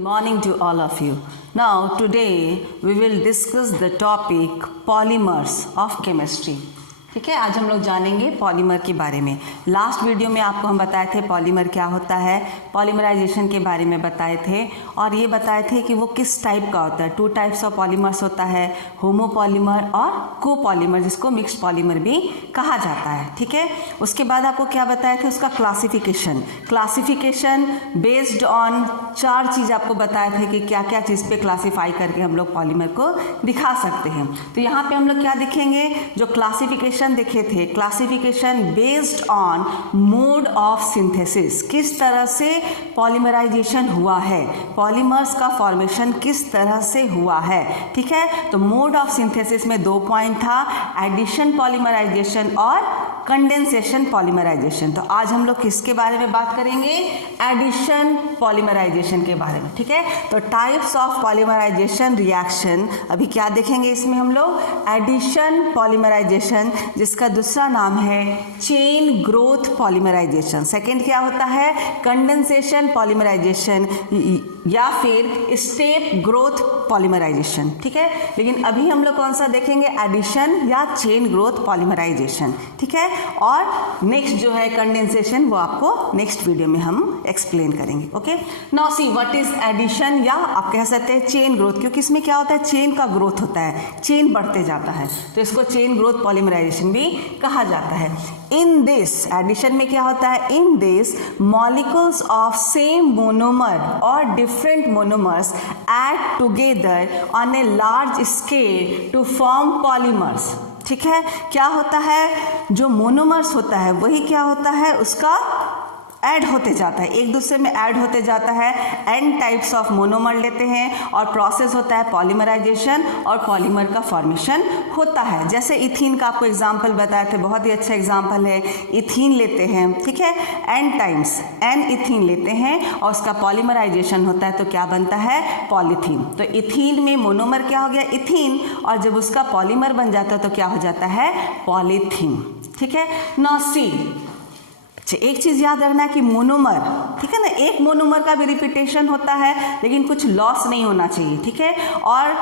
Good morning to all of you. Now today we will discuss the topic polymers of chemistry. ठीक है, आज हम लोग जानेंगे पॉलीमर के बारे में। लास्ट वीडियो में आपको हम बताए थे पॉलीमर क्या होता है, पॉलीमराइजेशन के बारे में बताए थे और ये बताए थे कि वो किस टाइप का होता है। 2 टाइप्स ऑफ पॉलीमर्स होता है, होमोपॉलीमर और कोपॉलीमर, जिसको मिक्स्ड पॉलीमर भी कहा जाता है। ठीक है, उसके बाद आपको क्या बताए थे, उसका क्लासिफिकेशन बेस्ड ऑन 4 चीज़ आपको बताए थे कि क्या क्या चीज़ पे क्लासीफाई करके हम लोग पॉलीमर को दिखा सकते हैं। तो यहाँ पे हम लोग क्या दिखेंगे, जो क्लासिफिकेशन देखे थे, classification based on mode of synthesis, किस तरह से पॉलीमराइजेशन हुआ है, पॉलीमर्स का फॉर्मेशन किस तरह से हुआ है। ठीक है, तो मोड ऑफ सिंथेसिस में 2 पॉइंट था, एडिशन पॉलीमराइजेशन और कंडेंसेशन पॉलीमराइजेशन। तो आज हम लोग किसके बारे में बात करेंगे, एडिशन पॉलीमराइजेशन के बारे में। ठीक है, तो टाइप्स ऑफ पॉलीमराइजेशन रिएक्शन अभी क्या देखेंगे इसमें हम लोग, एडिशन पॉलीमराइजेशन, जिसका दूसरा नाम है चेन ग्रोथ पॉलीमराइजेशन। सेकेंड क्या होता है, कंडेंसेशन पॉलीमराइजेशन या फिर स्टेप ग्रोथ पॉलीमराइजेशन। ठीक है, लेकिन अभी हम लोग कौन सा देखेंगे, एडिशन या चेन ग्रोथ पॉलीमराइजेशन। ठीक है, और नेक्स्ट जो है कंडेंसेशन, वो आपको नेक्स्ट वीडियो में हम एक्सप्लेन करेंगे। Okay, now see what is addition, या आप कह सकते हैं चेन ग्रोथ, क्योंकि इसमें क्या होता है, चेन का ग्रोथ होता है, चेन बढ़ते जाता है, तो इसको चेन ग्रोथ पॉलीमराइजेशन भी कहा जाता है। इन दिस, एडिशन में क्या होता है, in this molecules of same monomer और different monomers add together on a large scale to form polymers. ठीक है, क्या होता है, जो मोनोमर्स होता है वही क्या होता है, उसका ऐड होते जाता है, एक दूसरे में ऐड होते जाता है। एन टाइप्स ऑफ मोनोमर लेते हैं और प्रोसेस होता है पॉलीमराइजेशन और पॉलीमर का फॉर्मेशन होता है। जैसे इथीन का आपको एग्जांपल बताए थे, बहुत ही अच्छा एग्जांपल है, इथीन लेते हैं। ठीक है, एन टाइम्स एन इथीन लेते हैं और उसका पॉलीमराइजेशन होता है, तो क्या बनता है, पॉलीथीन। तो इथीन में मोनोमर क्या हो गया, इथीन, और जब उसका पॉलीमर बन जाता है तो क्या हो जाता है, पॉलीथीन। ठीक है, नाउ सी, एक चीज याद रखना है कि मोनोमर, ठीक है ना, एक मोनोमर का भी रिपीटेशन होता है लेकिन कुछ लॉस नहीं होना चाहिए। ठीक है, और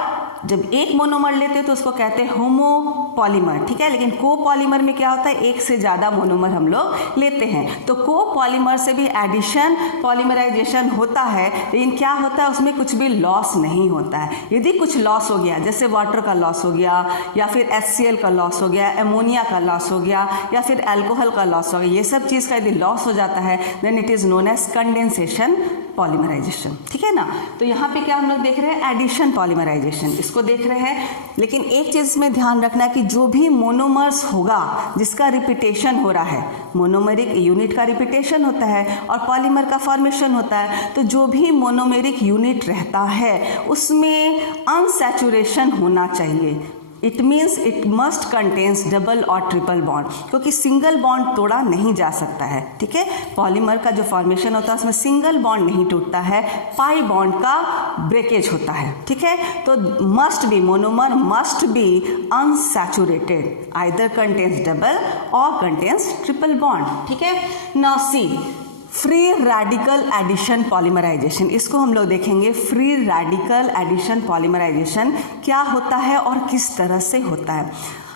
जब एक मोनोमर लेते हैं तो उसको कहते हैं होमोपॉलीमर। ठीक है, लेकिन कोपॉलीमर में क्या होता है, एक से ज़्यादा मोनोमर हम लोग लेते हैं, तो कोपॉलीमर से भी एडिशन पॉलीमराइजेशन होता है, लेकिन क्या होता है, उसमें कुछ भी लॉस नहीं होता है। यदि कुछ लॉस हो गया, जैसे वाटर का लॉस हो गया, या फिर HCl का लॉस हो गया, एमोनिया का लॉस हो गया, या फिर अल्कोहल का लॉस हो गया, ये सब चीज़ का यदि लॉस हो जाता है, then it is known as condensation polymerisation. ठीक है ना, तो यहाँ पे क्या हम लोग देख रहे हैं, एडिशन पॉलीमराइजेशन, इसको देख रहे हैं। लेकिन एक चीज में ध्यान रखना कि जो भी मोनोमर्स होगा जिसका रिपीटेशन हो रहा है, मोनोमेरिक यूनिट का रिपीटेशन होता है और पॉलीमर का फॉर्मेशन होता है, तो जो भी मोनोमेरिक यूनिट रहता है उसमें अनसैचुरेशन होना चाहिए। It means it must contains double और ट्रिपल बॉन्ड, क्योंकि सिंगल बॉन्ड तोड़ा नहीं जा सकता है। ठीक है, पॉलीमर का जो फॉर्मेशन होता है उसमें सिंगल बॉन्ड नहीं टूटता है, पाई बॉन्ड का ब्रेकेज होता है। ठीक है, तो must be, monomer must be unsaturated, either contains double और कंटेन्स ट्रिपल बॉन्ड। ठीक है, now see free radical addition polymerisation, इसको हम लोग देखेंगे। फ्री रेडिकल एडिशन पॉलीमराइजेशन क्या होता है और किस तरह से होता है।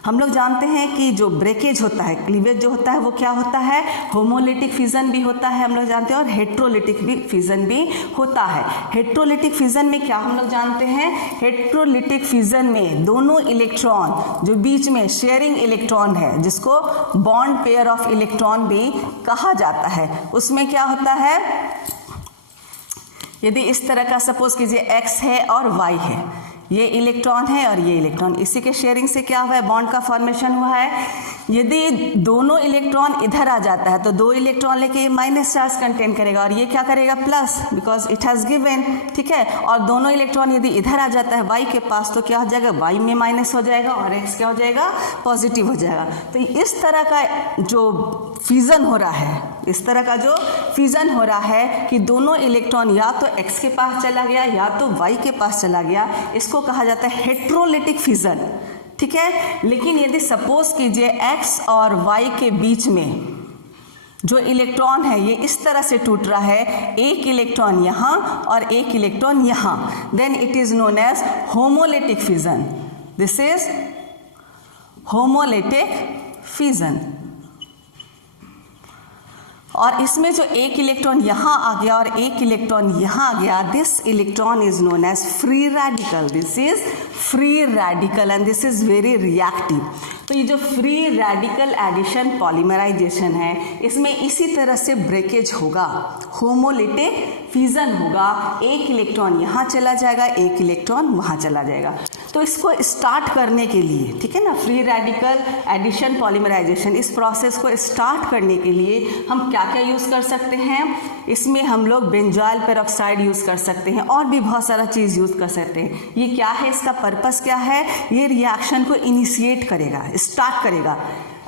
हम लोग जानते हैं कि जो ब्रेकेज होता है, क्लीवेज जो होता है, वो क्या होता है, होमोलिटिक फिजन भी होता है, हम लोग जानते हैं, और हेट्रोलिटिक भी फिजन भी होता है। हेट्रोलिटिक फिजन में क्या हम लोग जानते हैं, हेट्रोलिटिक फिजन में दोनों इलेक्ट्रॉन जो बीच में शेयरिंग इलेक्ट्रॉन है, जिसको बॉन्ड पेयर ऑफ इलेक्ट्रॉन भी कहा जाता है, उसमें क्या होता है, यदि इस तरह का सपोज कीजिए X है और Y है, ये इलेक्ट्रॉन है और ये इलेक्ट्रॉन, इसी के शेयरिंग से क्या हुआ है, बॉन्ड का फॉर्मेशन हुआ है। यदि दोनों इलेक्ट्रॉन इधर आ जाता है तो 2 इलेक्ट्रॉन लेके माइनस चार्ज कंटेन करेगा और ये क्या करेगा, plus, because it has given. ठीक है, और दोनों इलेक्ट्रॉन यदि इधर आ जाता है Y के पास, तो क्या हो जाएगा, Y में माइनस हो जाएगा और X क्या हो जाएगा, पॉजिटिव हो जाएगा। तो इस तरह का जो फ्यूजन हो रहा है, इस तरह का जो फ्यूजन हो रहा है कि दोनों इलेक्ट्रॉन या तो X के पास चला गया या तो Y के पास चला गया, इसको कहा जाता है हेट्रोलिटिक फ्यूजन। ठीक है, लेकिन यदि सपोज कीजिए X और Y के बीच में जो इलेक्ट्रॉन है ये इस तरह से टूट रहा है, एक इलेक्ट्रॉन यहाँ और एक इलेक्ट्रॉन यहाँ, then it is known as homolytic fission. This is homolytic fission. और इसमें जो एक इलेक्ट्रॉन यहाँ आ गया और एक इलेक्ट्रॉन यहाँ आ गया, this electron is known as free radical. This is free radical and this is very reactive. तो ये जो फ्री रेडिकल एडिशन पॉलीमराइजेशन है, इसमें इसी तरह से ब्रेकेज होगा, होमोलिटिक फिजन होगा, एक इलेक्ट्रॉन यहाँ चला जाएगा, एक इलेक्ट्रॉन वहाँ चला जाएगा। तो इसको स्टार्ट करने के लिए, ठीक है ना, फ्री रेडिकल एडिशन पॉलीमराइजेशन, इस प्रोसेस को स्टार्ट करने के लिए हम क्या क्या यूज़ कर सकते हैं? इसमें हम लोग बेंजॉइल पेरोक्साइड यूज़ कर सकते हैं और भी बहुत सारा चीज़ यूज़ कर सकते हैं। ये क्या है, इसका पर्पस क्या है? ये रिएक्शन को इनिशिएट करेगा, स्टार्ट करेगा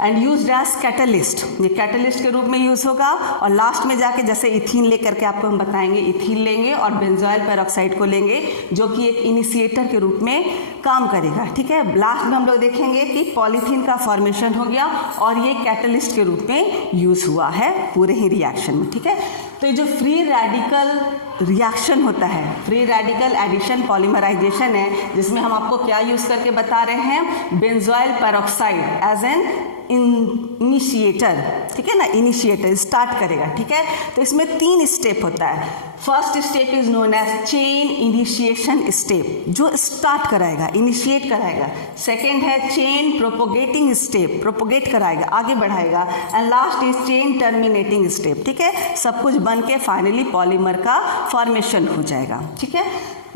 एंड यूज्ड एज कैटलिस्ट। ये कैटलिस्ट के रूप में यूज़ होगा और लास्ट में जाके जैसे इथीन लेकर के आपको हम बताएंगे, इथीन लेंगे और बेंजॉइल पेरोक्साइड को लेंगे जो कि एक इनिशिएटर के रूप में काम करेगा। ठीक है, लास्ट में हम लोग देखेंगे कि पॉलीथीन का फॉर्मेशन हो गया और ये कैटलिस्ट के रूप में यूज़ हुआ है पूरे ही रिएक्शन में। ठीक है, तो ये जो फ्री रेडिकल रिएक्शन होता है, फ्री रेडिकल एडिशन पॉलीमराइजेशन है, जिसमें हम आपको क्या यूज़ करके बता रहे हैं? Benzoyl peroxide as an initiator. ठीक है ना, इनिशिएटर स्टार्ट करेगा। ठीक है, तो इसमें 3 स्टेप होता है। First step is known as chain initiation step, जो स्टार्ट कराएगा, इनिशिएट कराएगा। सेकेंड है चेन प्रोपोगेटिंग स्टेप, प्रोपोगेट कराएगा, आगे बढ़ाएगा। And last is chain terminating step. ठीक है, सब कुछ बन के फाइनली पॉलीमर का फॉर्मेशन हो जाएगा। ठीक है,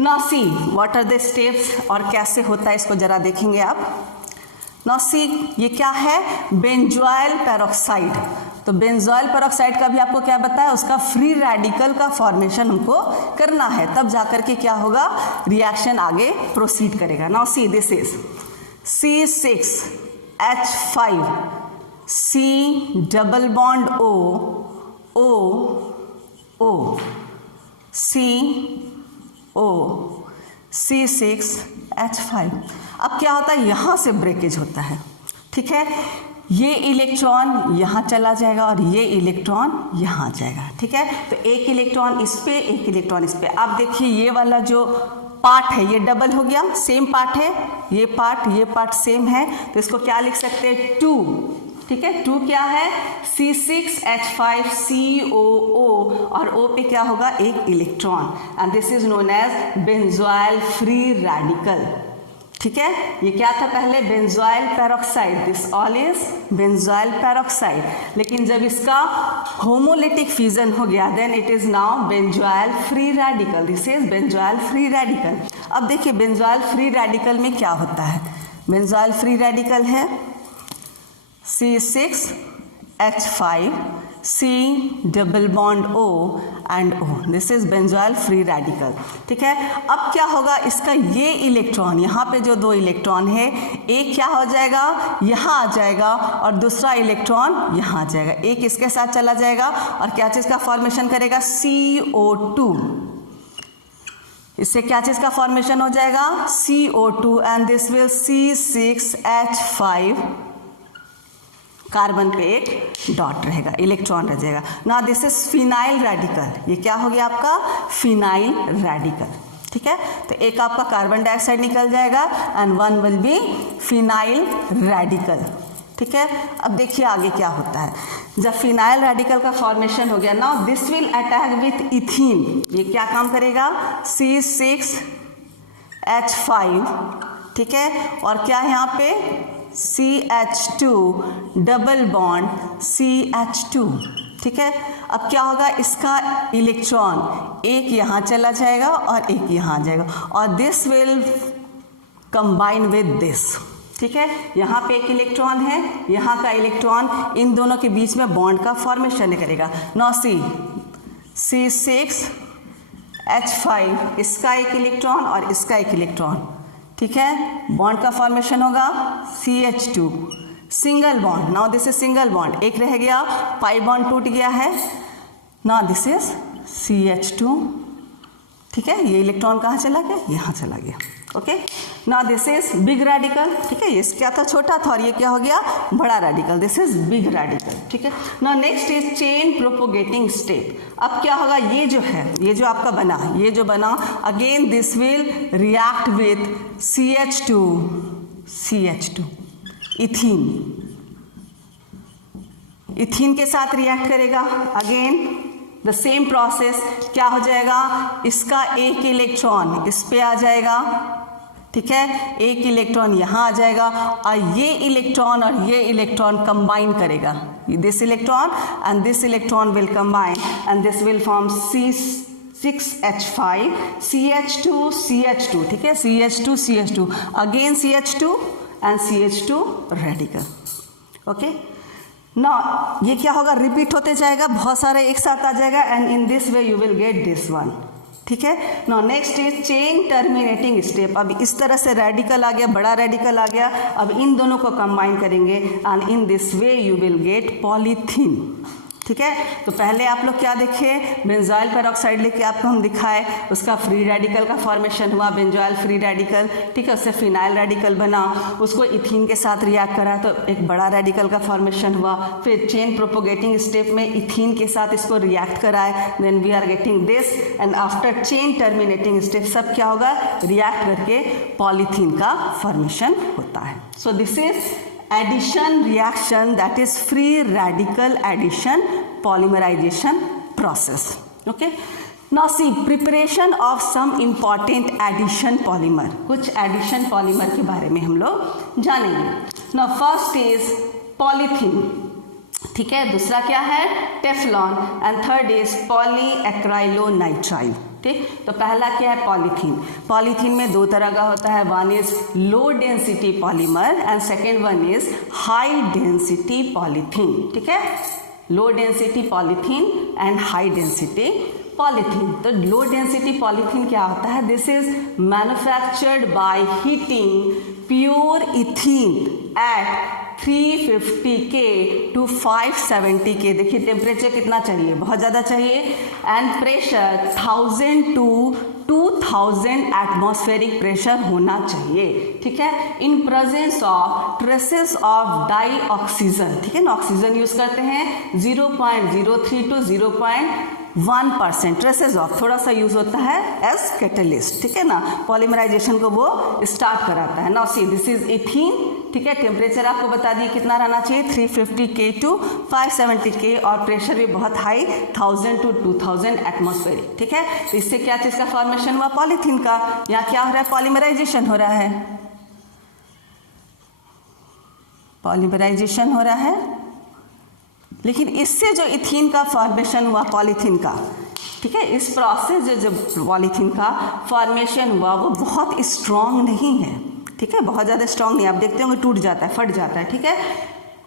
now see what are the steps और कैसे होता है, इसको जरा देखेंगे आप। नाउ सी, ये क्या है? Benzoyl peroxide. तो बेंजॉइल पेरोक्साइड का भी आपको क्या बताया? उसका फ्री रेडिकल का फॉर्मेशन हमको करना है, तब जाकर के क्या होगा, रिएक्शन आगे प्रोसीड करेगा। Now see, this is C6H5 C double bond O O O CO C6H5। अब क्या होता है, यहाँ से ब्रेकेज होता है। ठीक है, ये इलेक्ट्रॉन यहाँ चला जाएगा और ये इलेक्ट्रॉन यहाँ जाएगा। ठीक है, तो एक इलेक्ट्रॉन इस पे, एक इलेक्ट्रॉन इस पे। आप देखिए ये वाला जो पार्ट है ये डबल हो गया, सेम पार्ट है, ये पार्ट सेम है, तो इसको क्या लिख सकते हैं? 2। ठीक है, 2 क्या है? C6H5 COO और O पे क्या होगा? एक electron and this is known as benzoyl free radical. ठीक है, ये क्या था पहले? Benzoyl peroxide. This all is benzoyl peroxide. लेकिन जब इसका होमोलिटिक फ्यूजन हो गया, then it is now benzoyl free radical. This is benzoyl free radical. अब देखिए बेंजॉइल फ्री रेडिकल में क्या होता है। बेंजॉइल फ्री रेडिकल है C6H5 C double bond O and O। This is benzoyl free radical. ठीक है, अब क्या होगा, इसका ये इलेक्ट्रॉन, यहाँ पे जो 2 इलेक्ट्रॉन है, एक क्या हो जाएगा, यहाँ आ जाएगा और दूसरा इलेक्ट्रॉन यहाँ आ जाएगा। एक इसके साथ चला जाएगा और क्या चीज़ का फॉर्मेशन करेगा? CO2। इससे क्या चीज़ का फॉर्मेशन हो जाएगा? CO2 and this will C6H5 carbon पे एक डॉट रहेगा, इलेक्ट्रॉन रह जाएगा। ना दिस इज फिनाइल रेडिकल। ये क्या हो गया आपका? Phenyl radical. ठीक है, तो एक आपका कार्बन डाइऑक्साइड निकल जाएगा and one will be phenyl radical. ठीक है, अब देखिए आगे क्या होता है। जब फिनाइल रेडिकल का फॉर्मेशन हो गया, now this will attack with ethene. ये क्या काम करेगा? C6H5। ठीक है, और क्या यहाँ पे? CH2 double bond CH2। ठीक है, अब क्या होगा, इसका इलेक्ट्रॉन एक यहाँ चला जाएगा और एक यहाँ जाएगा और this will combine with this. ठीक है, यहाँ पे एक इलेक्ट्रॉन है, यहाँ का इलेक्ट्रॉन, इन दोनों के बीच में बॉन्ड का फॉर्मेशन करेगा। नाउ C6H5, इसका एक इलेक्ट्रॉन और इसका एक इलेक्ट्रॉन। ठीक है, बॉन्ड का फॉर्मेशन होगा CH2 single bond. Now this is single bond, एक रह गया, पाई बॉन्ड टूट गया है। Now this is CH2। ठीक है, ये इलेक्ट्रॉन कहाँ चला गया, यहाँ चला गया। Okay, now this is big radical. ठीक है, ये क्या था, छोटा था, और ये क्या हो गया, बड़ा radical. This is big radical. ठीक है, now next is chain propagating step. अब क्या होगा, ये जो है, ये जो आपका बना, ये जो बना, again this will react with CH2 ethene, ethene के साथ रिएक्ट करेगा। अगेन द सेम प्रोसेस, क्या हो जाएगा, इसका एक इलेक्ट्रॉन इस पे आ जाएगा। ठीक है, एक इलेक्ट्रॉन यहाँ आ जाएगा, और ये इलेक्ट्रॉन और ये इलेक्ट्रॉन कंबाइन करेगा। This electron and this electron will combine and this will form C6H5 CH2 ठीक है, CH2 again CH2 and CH2 radical. Okay, ना ये क्या होगा, रिपीट होते जाएगा, बहुत सारे एक साथ आ जाएगा, and in this way you will get this one. ठीक है, now next is chain terminating step. अब इस तरह से रेडिकल आ गया, बड़ा रेडिकल आ गया, अब इन दोनों को कंबाइन करेंगे and in this way you will get polythene. ठीक है, तो पहले आप लोग क्या देखे, बेंजोइल पेरोक्साइड लेके आपको हम दिखाए, उसका फ्री रेडिकल का फॉर्मेशन हुआ, बेंजोइल फ्री रेडिकल। ठीक है, उससे फिनाइल रेडिकल बना, उसको इथीन के साथ रिएक्ट करा तो एक बड़ा रेडिकल का फॉर्मेशन हुआ। फिर चेन प्रोपोगेटिंग स्टेप में इथीन के साथ इसको रिएक्ट कराए, then we are getting this, and after chain terminating step सब क्या होगा, रिएक्ट करके पॉलीथीन का फॉर्मेशन होता है। सो this is addition reaction, that is free radical addition polymerization process. Okay, now see preparation of some important addition polymer. कुछ addition polymer के बारे में हम लोग जानेंगे। Now first is polythene, ठीक है, दूसरा क्या है, टेफ्लॉन, एंड थर्ड इज पॉलीएक्राइलोनाइट्राइल। ठीक, तो पहला क्या है, पॉलीथीन। पॉलीथीन में दो तरह का होता है, one is low density polymer and second one is high density polyethylene. ठीक है, low density polyethylene and high density polyethylene. तो लो डेंसिटी पॉलीथीन क्या होता है, this is manufactured by heating pure ethene at 350K to 570K। देखिए temperature कितना चाहिए, बहुत ज़्यादा चाहिए, and pressure 1000 to 2000 atmospheric pressure होना चाहिए। ठीक है, in presence of traces of dioxygen. ठीक है ना, ऑक्सीजन यूज करते हैं 0.03 to 0.1%, ट्रेसेस ऑफ थोड़ा सा यूज होता है एज कैटलिस्ट। ठीक है ना, पॉलीमराइजेशन को वो स्टार्ट कराता है। Now see this is ethene. ठीक है, टेम्परेचर आपको बता दिए कितना रहना चाहिए, 350K to 570K, और प्रेशर भी बहुत हाई 1000 to 2000 एटमॉस्फेरिक। ठीक है, तो इससे क्या चीज का फॉर्मेशन हुआ, पॉलीथीन का। यहाँ क्या हो रहा है, पॉलीमराइजेशन हो रहा है, पॉलीमराइजेशन हो रहा है। लेकिन इससे जो इथीन का फॉर्मेशन हुआ पॉलीथीन का, ठीक है, इस प्रोसेस जो पॉलीथीन का फॉर्मेशन हुआ वो बहुत स्ट्रॉन्ग नहीं है। ठीक है, बहुत ज़्यादा स्ट्रॉन्ग नहीं, आप देखते होंगे टूट जाता है, फट जाता है। ठीक है,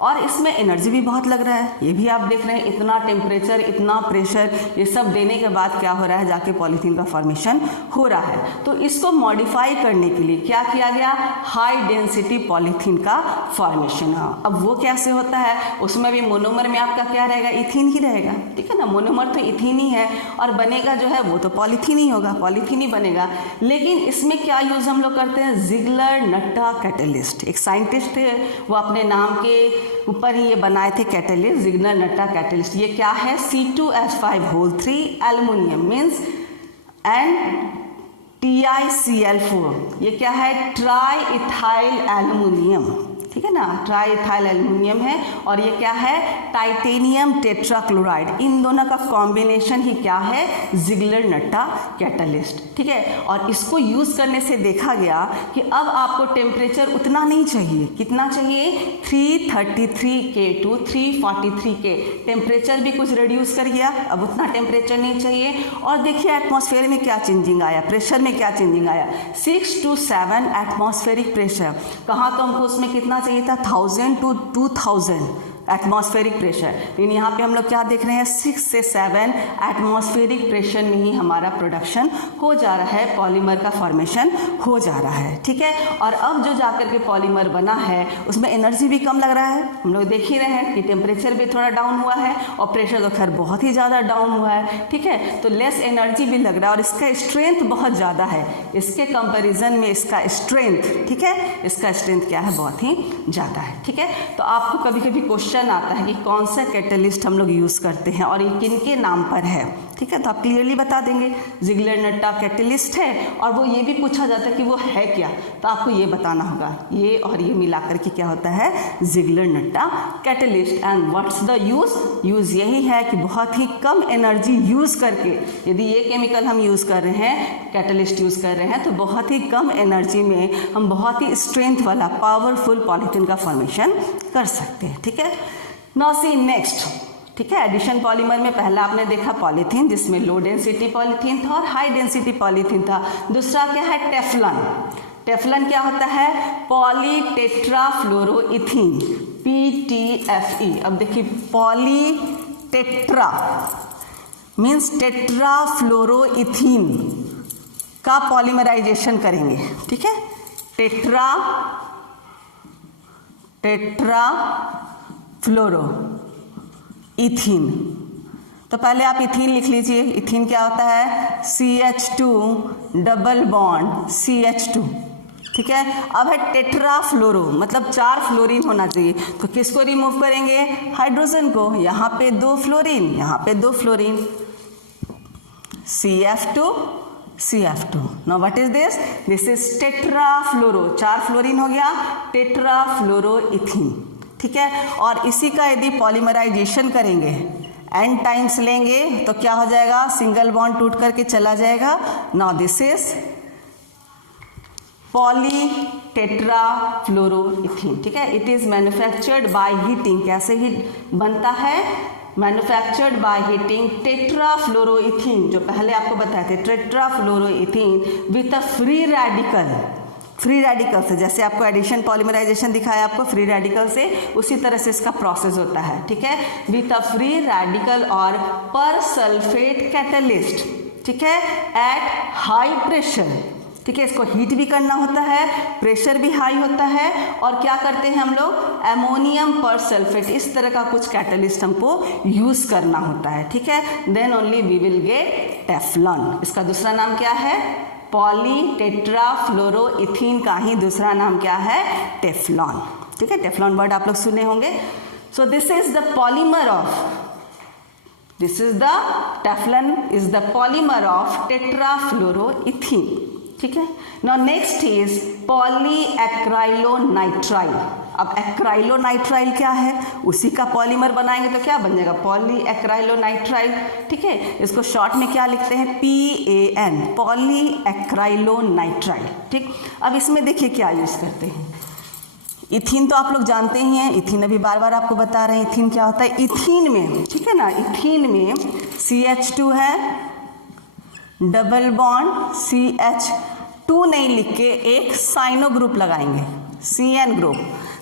और इसमें एनर्जी भी बहुत लग रहा है, ये भी आप देख रहे हैं, इतना टेम्परेचर, इतना प्रेशर, ये सब देने के बाद क्या हो रहा है, जाके पॉलीथीन का फॉर्मेशन हो रहा है। तो इसको मॉडिफाई करने के लिए क्या किया गया, हाई डेंसिटी पॉलीथीन का फॉर्मेशन। अब वो कैसे होता है, उसमें भी मोनोमर में आपका क्या रहेगा, इथीन ही रहेगा। ठीक है ना, मोनोमर तो इथीन ही है, और बनेगा जो है वो तो पॉलीथीन ही होगा, पॉलीथीन ही बनेगा। लेकिन इसमें क्या यूज हम लोग करते हैं, जिगलर नट्टा कैटलिस्ट। एक साइंटिस्ट थे, वो अपने नाम के ऊपर ही ये बनाए थे कैटलिस्ट, जिगलर नट्टा कैटलिस्ट। ये क्या है, C2H5 aluminium means and TiCl4। ये क्या है, ट्राई इथाइल एल्युमिनियम। ठीक है ना, ट्राई इथाइल एल्युमिनियम है, और ये क्या है, टाइटेनियम टेट्राक्लोराइड। इन दोनों का कॉम्बिनेशन ही क्या है, जिगलर नट्टा कैटलिस्ट। ठीक है, और इसको यूज करने से देखा गया कि अब आपको टेम्परेचर उतना नहीं चाहिए, कितना चाहिए, 333K to 343K। टेम्परेचर भी कुछ रिड्यूस कर गया, अब उतना टेम्परेचर नहीं चाहिए। और देखिए एटमॉस्फेयर में क्या चेंजिंग आया, प्रेशर में क्या चेंजिंग आया, 6 to 7 एटमॉस्फेरिक प्रेशर। कहाँ तो हमको उसमें कितना चाहिए था, 1000 to 2000, एटमॉस्फेरिक प्रेशर। लेकिन यहाँ पे हम लोग क्या देख रहे हैं, 6 से 7 एटमॉस्फेरिक प्रेशर में ही हमारा प्रोडक्शन हो जा रहा है, पॉलीमर का फॉर्मेशन हो जा रहा है, ठीक है। और अब जो जाकर के पॉलीमर बना है उसमें एनर्जी भी कम लग रहा है, हम लोग देख ही रहे हैं कि टेम्परेचर भी थोड़ा डाउन हुआ है और प्रेशर तो खैर बहुत ही ज़्यादा डाउन हुआ है, ठीक है। तो लेस एनर्जी भी लग रहा है और इसका स्ट्रेंथ बहुत ज़्यादा है, इसके कंपैरिजन में इसका स्ट्रेंथ, ठीक है, इसका स्ट्रेंथ क्या है, बहुत ही ज़्यादा है, ठीक है। तो आपको कभी कभी क्वेश्चन आता है कि कौन सा कैटलिस्ट हम लोग यूज़ करते हैं और ये किन के नाम पर है, ठीक है। तो आप क्लियरली बता देंगे जिगलर-नट्टा कैटलिस्ट है, और वो ये भी पूछा जाता है कि वो है क्या, तो आपको ये बताना होगा, ये और ये मिलाकर के क्या होता है, Ziggler-Natta catalyst. And what's the use यही है कि बहुत ही कम एनर्जी यूज़ करके, यदि ये केमिकल हम यूज़ कर रहे हैं, कैटलिस्ट यूज़ कर रहे हैं, तो बहुत ही कम एनर्जी में हम बहुत ही स्ट्रेंथ वाला पावरफुल पॉलीथीन का फॉर्मेशन कर सकते हैं, ठीक है। नाउ सी नेक्स्ट, ठीक है। एडिशन पॉलीमर में पहला आपने देखा पॉलीथीन, जिसमें लो डेंसिटी पॉलीथीन था और हाई डेंसिटी पॉलीथीन था। दूसरा क्या है, टेफ्लॉन। टेफ्लॉन क्या होता है, पॉलीटेट्राफ्लोरोइथीन, PTFE। अब देखिए पॉलीटेट्रा मीन्स टेट्राफ्लोरोइथीन का पॉलीमराइजेशन करेंगे, ठीक है। Tetrafluoro ethene. तो पहले आप इथीन लिख लीजिए। इथीन क्या होता है, CH2 डबल बॉन्ड CH2, ठीक है। अब है टेट्राफ्लोरो, मतलब 4 फ्लोरीन होना चाहिए, तो किसको रिमूव करेंगे, हाइड्रोजन को। यहाँ पे 2 फ्लोरीन, यहाँ पे 2 fluorine, CF2। Now what is this, this is tetrafluoro, 4 fluorine हो गया, टेट्राफ्लोरोइथीन, ठीक है। और इसी का यदि पॉलीमराइजेशन करेंगे, n टाइम्स लेंगे, तो क्या हो जाएगा, सिंगल बॉन्ड टूट करके चला जाएगा। नाउ दिस इज पॉलीटेट्राफ्लोरोइथीन, ठीक है। It is manufactured by heating, कैसे ही बनता है, मैन्युफैक्चर्ड बाय हीटिंग टेट्राफ्लोरोइथीन, जो पहले आपको बताए थे, tetrafluoroethene with a free radical से, जैसे आपको एडिशन पॉलीमराइजेशन दिखाया आपको फ्री रेडिकल से, उसी तरह से इसका प्रोसेस होता है, ठीक है। विथ अ फ्री रेडिकल और पर सल्फेट कैटलिस्ट, ठीक है, एट हाई प्रेशर, ठीक है। इसको हीट भी करना होता है, प्रेशर भी हाई होता है, और क्या करते हैं हम लोग, अमोनियम पर सल्फेट, इस तरह का कुछ कैटलिस्ट हमको यूज करना होता है, ठीक है। Then only we will get Teflon. इसका दूसरा नाम क्या है, पॉलीटेट्राफ्लोरोइथीन का ही दूसरा नाम क्या है, टेफ्लॉन, ठीक है। टेफ्लॉन वर्ड आप लोग सुने होंगे। So this is the polymer of, teflon is the polymer of tetrafluoroethene, ठीक है। Now next is polyacrylonitrile. अब एक्राइलोनाइट्राइल क्या है, उसी का पॉलीमर बनाएंगे तो क्या बन जाएगा, पॉलीएक्राइलोनाइट्राइल, ठीक है। इसको शॉर्ट में क्या लिखते हैं, PAN, पॉलीएक्राइलोनाइट्राइल, ठीक। अब इसमें देखिए क्या यूज करते हैं, इथीन तो आप लोग जानते ही हैं, इथीन अभी बार बार आपको बता रहे हैं इथीन क्या होता है। इथीन में, ठीक है ना, इथीन में CH2 है, डबल बॉन्ड CH2 नहीं लिख के एक साइनो ग्रुप लगाएंगे, CN group,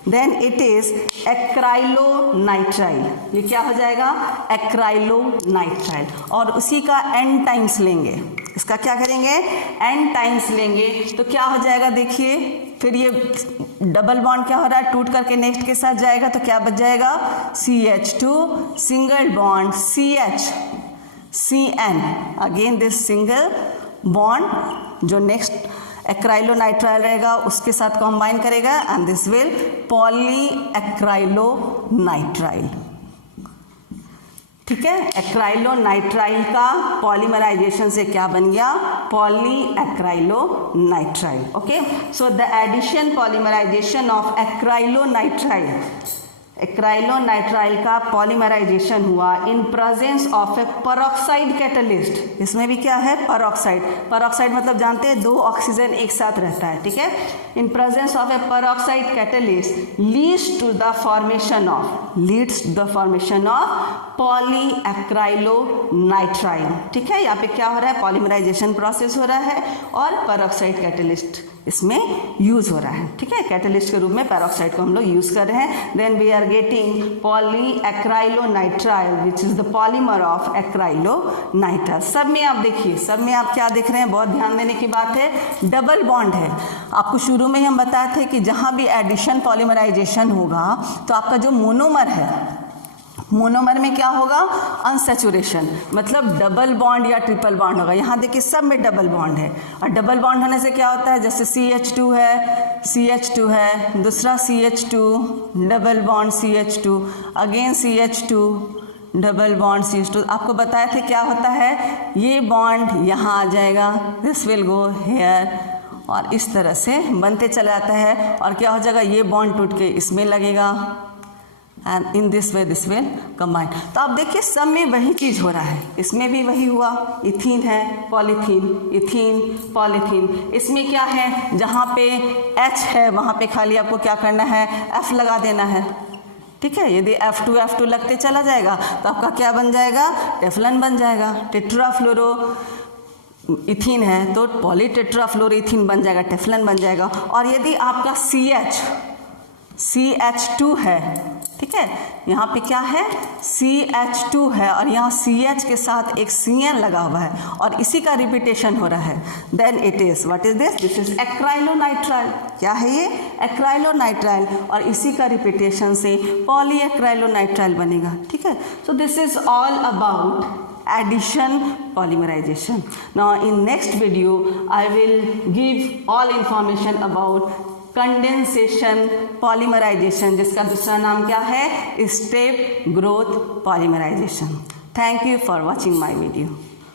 then it is acrylonitrile, ये क्या हो जाएगा, एक्राइलोनाइट्राइल, और उसी का n टाइम्स लेंगे, इसका क्या करेंगे, n टाइम्स लेंगे, तो क्या हो जाएगा, देखिए फिर ये डबल बॉन्ड क्या हो रहा है, टूट करके नेक्स्ट के साथ जाएगा, तो क्या बच जाएगा, CH2 single bond CN, again this single bond जो नेक्स्ट एक्राइलोनाइट्राइल रहेगा उसके साथ कंबाइन करेगा, एंड दिस विल पॉलीएक्राइलोनाइट्राइल, ठीक है। एक्राइलोनाइट्राइल का पॉलीमराइजेशन से क्या बन गया, polyacrylonitrile, okay. So the addition polymerisation of acrylonitrile का पॉलीमराइजेशन हुआ in presence of a peroxide catalyst. इसमें भी क्या है, परऑक्साइड मतलब जानते हैं 2 ऑक्सीजन एक साथ रहता है, ठीक है। In presence of a peroxide catalyst leads to the formation of polyacrylonitrile, ठीक है। यहाँ पे क्या हो रहा है, पॉलीमराइजेशन प्रोसेस हो रहा है और परऑक्साइड कैटलिस्ट इसमें यूज़ हो रहा है, ठीक है। कैटलिस्ट के रूप में पेरोक्साइड को हम लोग यूज़ कर रहे हैं। Then we are getting polyacrylonitrile which is the polymer of acrylonitrile. सब में आप देखिए, सब में आप क्या देख रहे हैं, बहुत ध्यान देने की बात है, डबल बॉन्ड है। आपको शुरू में ही हम बताए थे कि जहाँ भी एडिशन पॉलीमराइजेशन होगा तो आपका जो मोनोमर है, मोनोमर में क्या होगा, अनसैचुरेशन, मतलब डबल बॉन्ड या ट्रिपल बॉन्ड होगा। यहाँ देखिए सब में डबल बॉन्ड है, और डबल बॉन्ड होने से क्या होता है, जैसे CH2 है, CH2 है, दूसरा CH2, double bond CH2, again CH2, double bond CH2। आपको बताए थे क्या होता है, ये बॉन्ड यहाँ आ जाएगा, दिस विल गो हेयर, और इस तरह से बनते चला जाता है, और क्या हो जाएगा, ये बॉन्ड टूट के इसमें लगेगा, and in this way this will combine. तो आप देखिए सब में वही चीज़ हो रहा है, इसमें भी वही हुआ, इथीन है, पॉलीथीन, इथीन, पॉलीथीन। इसमें क्या है, जहाँ पे H है वहाँ पे खाली आपको क्या करना है, F लगा देना है, ठीक है। यदि F2 लगते चला जाएगा तो आपका क्या बन जाएगा, टेफ्लन बन जाएगा। टेट्राफ्लोरो इथीन है तो पॉलीटेट्राफ्लोरोइथीन बन जाएगा, टेफ्लन बन जाएगा। और यदि आपका CH2 है, ठीक है, यहाँ पे क्या है, CH2 है, और यहाँ CH के साथ एक CN लगा हुआ है, और इसी का रिपीटेशन हो रहा है, then it is what is this, this is acrylonitrile. क्या है ये, एक्राइलोनाइट्राइल, और इसी का रिपीटेशन से पॉलीएक्राइलोनाइट्राइल बनेगा, ठीक है। सो this is all about addition polymerization. Now in next video I will give all information about condensation polymerization, जिसका दूसरा नाम क्या है, step growth polymerization. Thank you for watching my video.